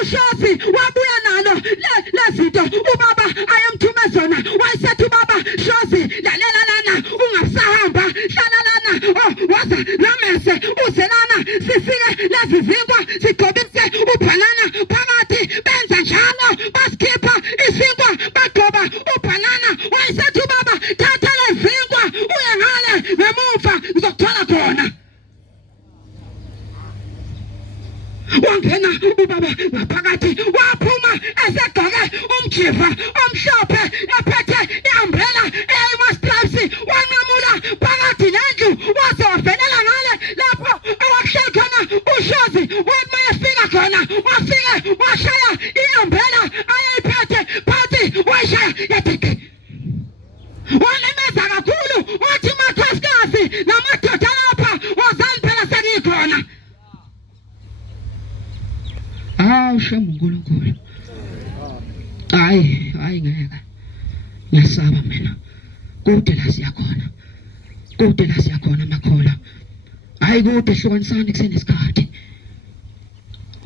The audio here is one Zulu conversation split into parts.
ushozi wabuya nalo lezinto ubaba ayemthume zona. Wayesethi ubaba Shozi lalela lana ungasahamba hlala lana waza nomese uzelana sifike lezi zinkwa sigobise ubhanana phakathi benza njalo basikhipha isinkwa bagoba ubhanana. Wayesethi ubaba thatha lezi zinkwa uye ngale ngemuva ngizokuthola khona. Wangena ubaba ngaphakathi waphuma esegqoke umjiva omhlophe ephethe i-umbrella eyayima-stripes wanqamula phakathi nendlu waze wavelela ngale lapho owakuhleli khona ushozi. Wathi mayefika khona wafike washaya i-umbrella ayeyiphethe phansi wayishaya yathi wanemeza kakhulu wathi makhosikazi namadoda lapha wozani phela sengikhona. Shema uNkulunkulu. Hayi ngeke. Ngiyasaba mina. Kude la siyakhona. Kude la siyakhona makhola. Hayi kude hlukanisani kusenesikhathi.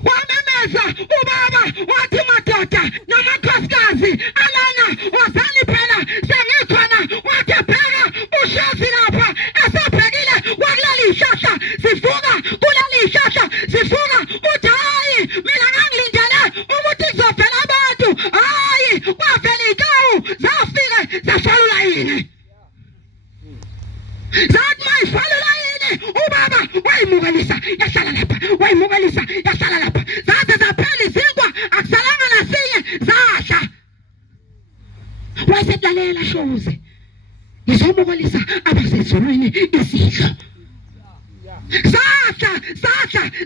Wamemeza ubaba wathi madoda namakhosikazi alana wozani phela sengikhona. Wathi phela ushozi lapha esebhekile wakuleli ihlahla sifuka kuleli ihlahla sifuka uthi hayi mina ngangilindele ukuthi kuzovela abantu. Hayi kwavela iy'nkawu zafike zafalula yini. Zathi mayifalula yini ubaba wayimukelisa yahlala lapha wayimukelisa yahlala lapha zaze zaphela izinkwa akusalanga nasinye zahla. Wayeselalela Shozi ngizomukelisa abasezulwini izidlo. Sahla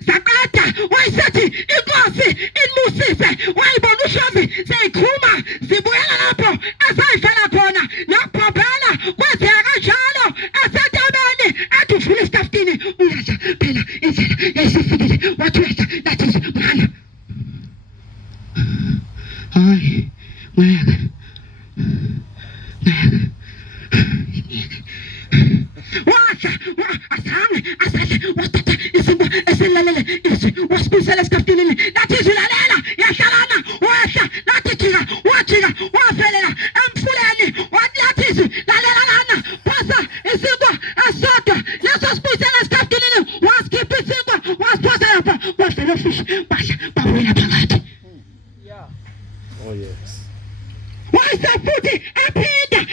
zaqeda. Wayesethi inkosi inibusise. Wayibona ushozi seyikhuma zibuyela lapho ezayivela khona nokubhobhela kwenzeka kanjalo esentabeni ethi uvule isitafutini uyasha phela indlela yayisifikile wathi uyasha lathi mwana. Hayi ngeke asadle wathatha isimbo esilalele izwi wasibuyisela esikafutilini lathi izwi lalela